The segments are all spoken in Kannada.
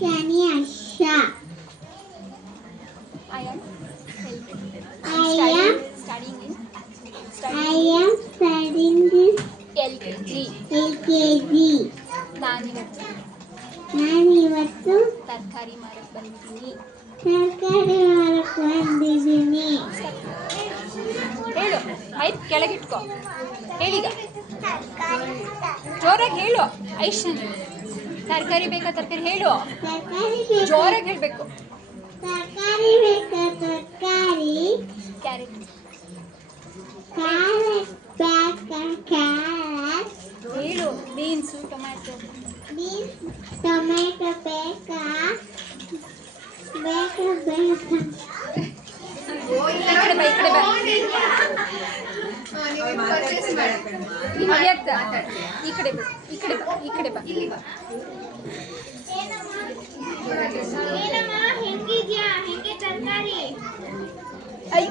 Aishani Asha. I am studying in LKG. ನಾನಿವತ್ತು ತರಕಾರಿ ಮಾರಕ್ಕೆ ಬಂದಿದ್ದೀನಿ. ಹೇಳು, ಆಯ್ತು ಕೆಳಗಿಟ್ಕೋ. ಹೇಳೀಗ ಜೋರಾಗಿ ಹೇಳು. ಐಶನ್ ತರಕಾರಿ ಬೇಕಾ? ತರಕಾರಿ ಹೇಳು, ಜೋರಾಗಿ ಹೇಳಬೇಕು. ತರಕಾರಿ ಬೇಕಾ? ತರಕಾರಿ ಕ್ಯಾರೆಟ್. ಕ್ಯಾರೆಟ್ ಬೇಕಾ? ಕ್ಯಾರೆಟ್ ಹೇಳು. Beans, tomato. ಟೊಮೆಟೊ ಬೇಕಾ? ಬೇಕಾ ಬೇಕಾ ಈ ಕಡೆ ಬಾ, ಈ ಕಡೆ ಬಾ. ಅವ್ಯಕ್ತ ಈ ಕಡೆ ಬಾ, ಈ ಕಡೆ ಬಾ, ಈ ಕಡೆ ಬಾ. ಏನಮ್ಮ ಹೆಂಗಿದ್ಯಾ? ಹೆಂಗೆ ತರಕಾರಿ? ಐ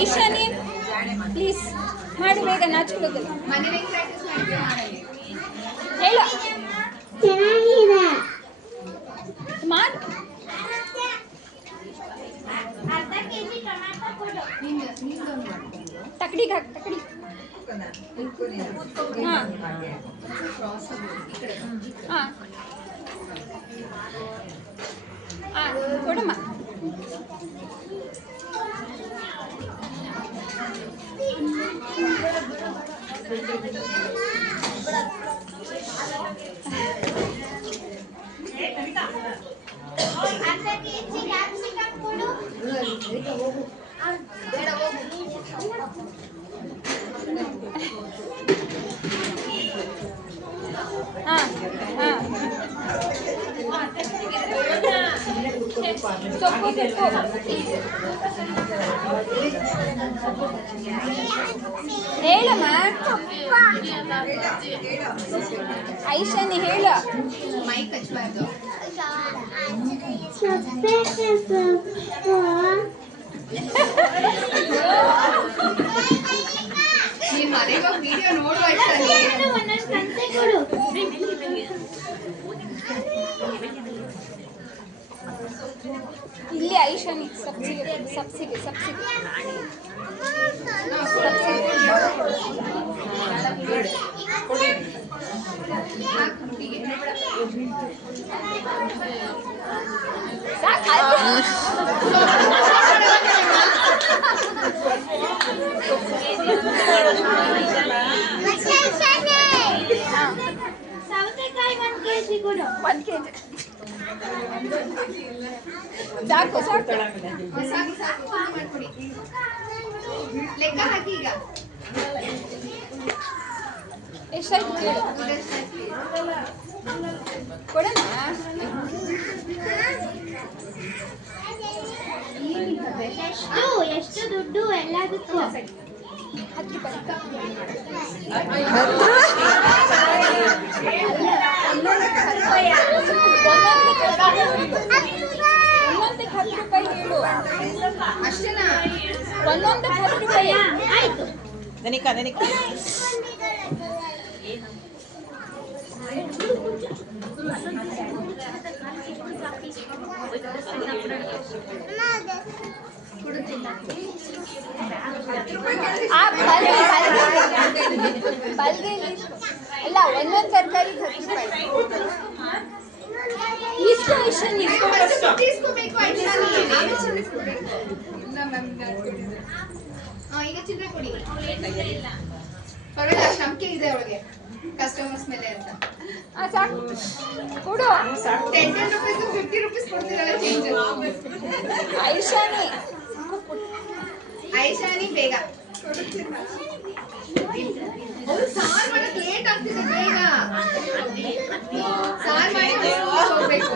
ಐಶಾನಿ ಪ್ಲೀಸ್ ಮಾಡು ಬೇಗ, ನಾಚ್ಕೊಳ್ಳೋದಿಲ್ಲ. ಹೇಳು, ಚೆನ್ನಾಗಿದೆ. ಮಾಡು. ಅರ್ಧ ಕೆಜಿ ಟೊಮೆಟೊ ಕೊಡು. ತಕಡಿಗೆ ಹಾಕಿ, ತಕಡಿ. ಹಾಂ ಹಾಂ ಹಾಂ ಕೊಡಮ್ಮ. ಅರ್ಧ ಕೆಜಿ ಕ್ಯಾಪ್ಸಿಕಮ್ ಕೊಡು. ಹಾಂ ಹಾಂ ಸೊಪ್ಪು ಹೇಳಮ್ಮ. ಐಶಾನಿ ಹೇಳು. ಸೊಪ್ಪು ಒಂದೊಂದು ಸಂತೆ ಕೊಡು. ಇಲ್ಲಿ ಐಶಾನಿ ಸಬ್ಸಿಗೆ ಸಬ್ಸಿಗೆ ಸಬ್ಸಿಗೆ ಸೌತೆಕಾಯಿ 1 ಕೆಜಿ ಕೊಡು. 1 ಕೆಜಿ ಸಾಕು ಸಾಕು. ಲೆಕ್ಕ ಹಾಕಿ ಈಗ. ಎಷ್ಟಾಯ್ತು ಕೇಳು, ಕೊಡೋಣ. ಎಷ್ಟು ದುಡ್ಡು ಎಲ್ಲದಕ್ಕೂ? 10 ರೂಪಾಯಿ. ಒಂದೊಂದಕ್ಕೆ 10 ರೂಪಾಯಿ ಹೇಳು. ಅಷ್ಟೇನಾ? ಒಂದೊಂದಕ್ಕೆ 10 ರೂಪಾಯಿ. ಆಯ್ತು. ದನಿಕಾ ದನಿಕಾ ಆ ಬಲ್ಗೆಯಲ್ಲಿ ಅಲ್ಲ, ಒಂದೊಂದು ತರಕಾರಿ 10 ರೂಪಾಯಿ. ಇಷ್ಟು ಐಶಾನಿ ತೀಸ್ಕೋಬೇಕು ಐಶಾನಿ. ಇಲ್ಲ ಮ್ಯಾಮ್, ಈಗ ಚಿಲ್ಲರೆ ಕೊಡಿ. ಪರವಾಗಿಲ್ಲ, ಅಷ್ಟು ನಂಬಿಕೆ ಇದೆ ಅವಳಿಗೆ ಕಸ್ಟಮರ್ಸ್ ಮೇಲೆ ಅಂತ. ಸಾಕು ಕೊಡು. 10 ರೂಪೀಸ್ 50 ರೂಪೀಸ್ ಕೊಡ್ತೀರಲ್ಲ ಚೇಂಜ್. ಐಶಾನಿ ಐಶಾನಿ ಬೇಗ ಸಾರ್ ಮಾಡಕ್ ಲೇಟ್ ಆಗ್ತಿದೆ. ಬೇಗ ಸಾರ್ ಮಾಡಿ ಹೋಗ್ಬೇಕು.